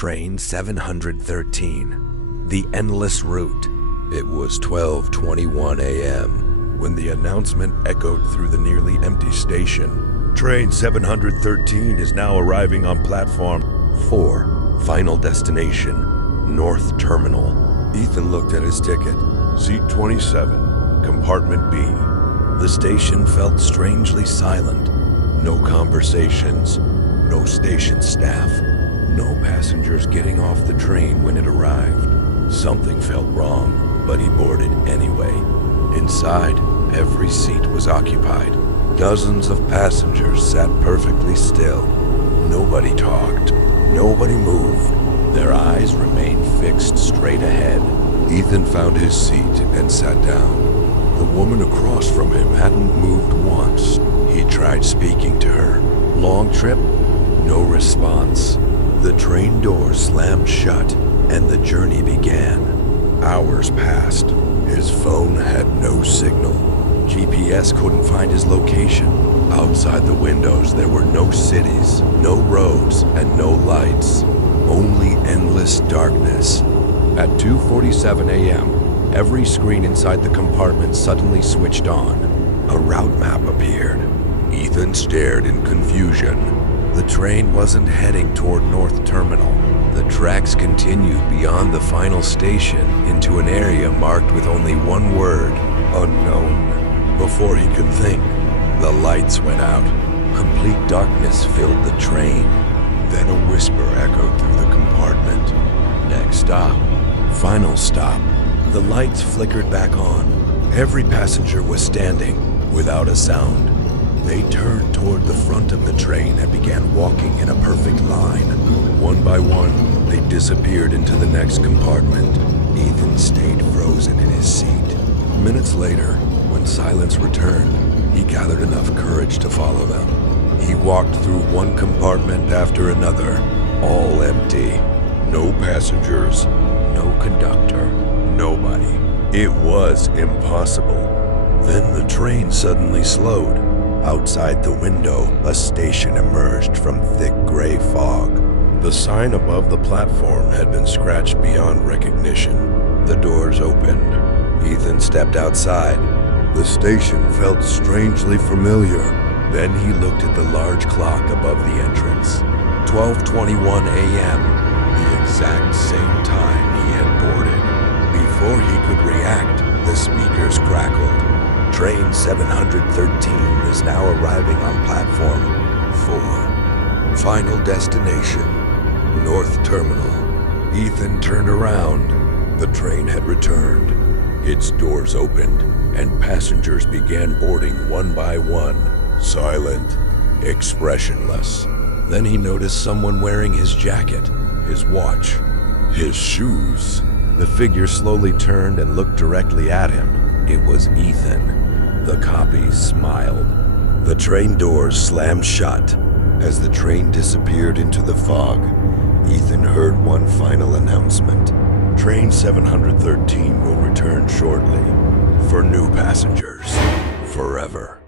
Train 713, The Endless Route. It was 12:21 a.m. when the announcement echoed through the nearly empty station. Train 713 is now arriving on platform 4. Final destination, North Terminal. Ethan looked at his ticket. Seat 27, compartment B. The station felt strangely silent. No conversations, no station staff, no passengers getting off the train when it arrived. Something felt wrong, but he boarded anyway. Inside, every seat was occupied. Dozens of passengers sat perfectly still. Nobody talked. Nobody moved. Their eyes remained fixed straight ahead. Ethan found his seat and sat down. The woman across from him hadn't moved once. He tried speaking to her. Long trip? No response. The train door slammed shut and the journey began. Hours passed. His phone had no signal. GPS couldn't find his location. Outside the windows, there were no cities, no roads, and no lights. Only endless darkness. At 2:47 a.m., every screen inside the compartment suddenly switched on. A route map appeared. Ethan stared in confusion. The train wasn't heading toward North Terminal. The tracks continued beyond the final station into an area marked with only one word, unknown. Before he could think, the lights went out. Complete darkness filled the train. Then a whisper echoed through the compartment. Next stop. Final stop. The lights flickered back on. Every passenger was standing, without a sound. They turned toward the front of the train and began walking in a perfect line. One by one, they disappeared into the next compartment. Ethan stayed frozen in his seat. Minutes later, when silence returned, he gathered enough courage to follow them. He walked through one compartment after another, all empty. No passengers, no conductor, nobody. It was impossible. Then the train suddenly slowed. Outside the window, a station emerged from thick gray fog. The sign above the platform had been scratched beyond recognition. The doors opened. Ethan stepped outside. The station felt strangely familiar. Then he looked at the large clock above the entrance. 12:21 a.m., the exact same time he had boarded. Before he could react, the speakers crackled. Train 713 is now arriving on platform 4. Final destination, North Terminal. Ethan turned around. The train had returned. Its doors opened, and passengers began boarding one by one, silent, expressionless. Then he noticed someone wearing his jacket, his watch, his shoes. The figure slowly turned and looked directly at him. It was Ethan. The copy smiled. The train doors slammed shut. As the train disappeared into the fog, Ethan heard one final announcement. Train 713 will return shortly. For new passengers, forever.